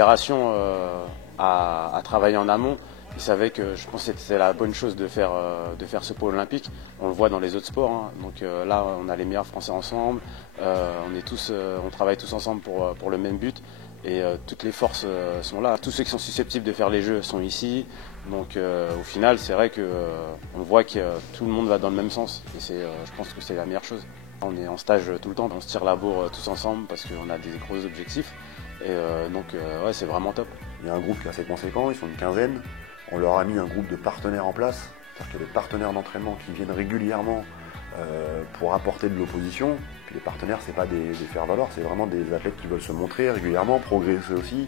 fédération a travaillé en amont. Ils savaient que je pense que c'était la bonne chose de faire ce pôle olympique. On le voit dans les autres sports, hein. Donc là, on a les meilleurs Français ensemble. On travaille tous ensemble pour le même but. Et toutes les forces sont là. Tous ceux qui sont susceptibles de faire les jeux sont ici. Donc au final, c'est vrai qu'on voit que tout le monde va dans le même sens. Et je pense que c'est la meilleure chose. On est en stage tout le temps, on se tire la bourre tous ensemble parce qu'on a des gros objectifs. Et ouais, c'est vraiment top. Il y a un groupe qui est assez conséquent, ils sont une quinzaine. On leur a mis un groupe de partenaires en place, c'est-à-dire qu'il y a des partenaires d'entraînement qui viennent régulièrement pour apporter de l'opposition. Puis les partenaires, c'est pas des faire-valoir, c'est vraiment des athlètes qui veulent se montrer régulièrement, progresser aussi,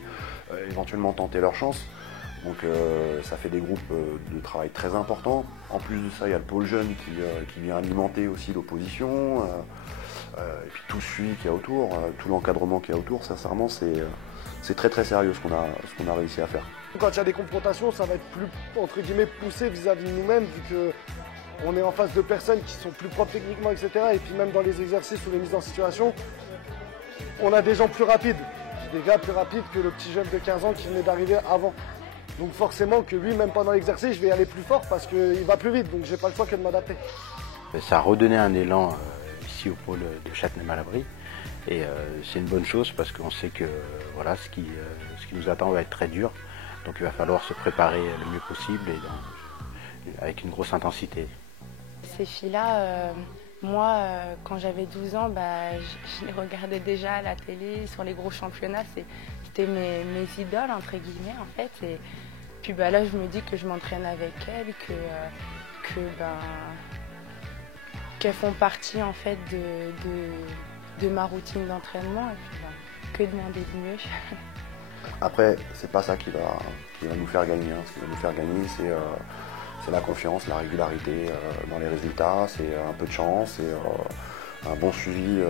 éventuellement tenter leur chance. Donc ça fait des groupes de travail très importants. En plus de ça, il y a le pôle jeune qui vient alimenter aussi l'opposition. Et puis tout le suivi qu'il y a autour, tout l'encadrement qu'il y a autour, sincèrement, c'est très très sérieux ce qu'on a réussi à faire. Quand il y a des confrontations, ça va être plus, entre guillemets, poussé vis-à-vis de nous-mêmes, vu qu'on est en face de personnes qui sont plus propres techniquement, etc. Et puis même dans les exercices ou les mises en situation, on a des gens plus rapides, des gars plus rapides que le petit jeune de 15 ans qui venait d'arriver avant. Donc forcément que lui, même pendant l'exercice, je vais y aller plus fort parce qu'il va plus vite, donc j'ai pas le choix que de m'adapter. Ça a redonné un élan ici au pôle de Châtenay-Malabry. Et c'est une bonne chose parce qu'on sait que voilà, ce qui nous attend va être très dur. Donc il va falloir se préparer le mieux possible et avec une grosse intensité. Ces filles-là, moi, quand j'avais 12 ans, je les regardais déjà à la télé, sur les gros championnats. C'était mes idoles, entre guillemets, en fait. Et puis là, je me dis que je m'entraîne avec elles, qu'elles font partie, en fait, de ma routine d'entraînement. Et puis, que demander de mieux. Après, c'est pas ça qui va nous faire gagner. Hein. Ce qui va nous faire gagner, c'est la confiance, la régularité dans les résultats, c'est un peu de chance, c'est un bon suivi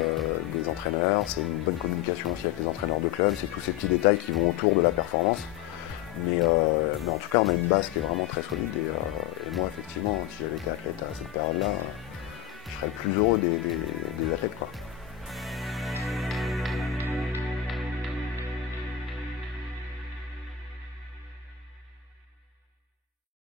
des entraîneurs, c'est une bonne communication aussi avec les entraîneurs de club, c'est tous ces petits détails qui vont autour de la performance. Mais en tout cas, on a une base qui est vraiment très solide. Et moi, effectivement, si j'avais été athlète à cette période-là, je serais le plus heureux des athlètes, quoi.